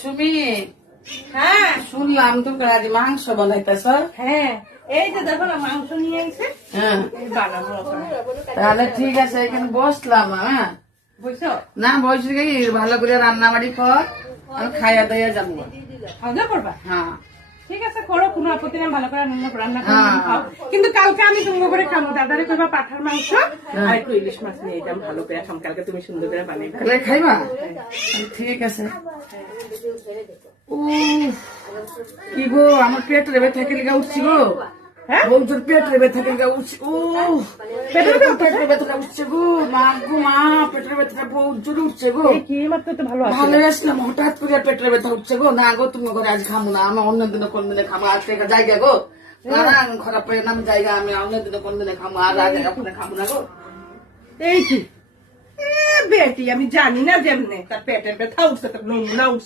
সুমি, হ্যাঁ শুনলাম তুমি আজ মাংস বানাইতেছ। হ্যাঁ, এই যে দেখো না মাংস নিয়ে এসে হ্যাঁ, বানাবো এখন। তাহলে ঠিক আছে, এখানে বসলাম। হ্যাঁ, বুঝছো? না বসে গেই, ভালো করে রান্না বাড়ি কর, আমি খাইয়া দাইয়া যাবো। খাওয়া করবা? হ্যাঁ ঠিক আছে, করো, কোনো আপত্তি নেই, ভালো করে রান্না করে হ্যাঁ। খাও। কিন্তু কালকে আমি তুমি করে খাবো, দাদারে করবা পাঠার মাংস আর একটু ইলিশ মাছ নিয়ে যাম, ভালো করে খাম। কালকে তুমি সুন্দর করে বানাইবা। তাহলে খাইবা? ঠিক আছে। কি গো, আমার পেটের ব্যথা কেলিগা উঠছি গো। হ্যাঁ, বৌজোর পেটের ব্যথা কেলিগা উঠছি। পেটের ব্যথাটা উঠছে গো, মা গো মা, পেটের ব্যথাটা বৌজোর উঠছে গো। এই কি মাত্র তো ভালো আছে। ভালো আসলাম, হঠাৎ করে পেটের ব্যথা উঠছে গো। না গো, তুমি ঘরে আজ খামো না, আমি অন্য দিনে কোন দিনে খামো। আজকে একটা জায়গা গো, নারাং খারাপ পেয়ে নাম জায়গা, আমি অন্য দিনে কোন দিনে খামো, আর আজ ওখানে খামো না গো। এই কি বেটি, আমি জানি না যেমনে তার পেটের ব্যথা উঠছে, তার নমুনা উঠছে।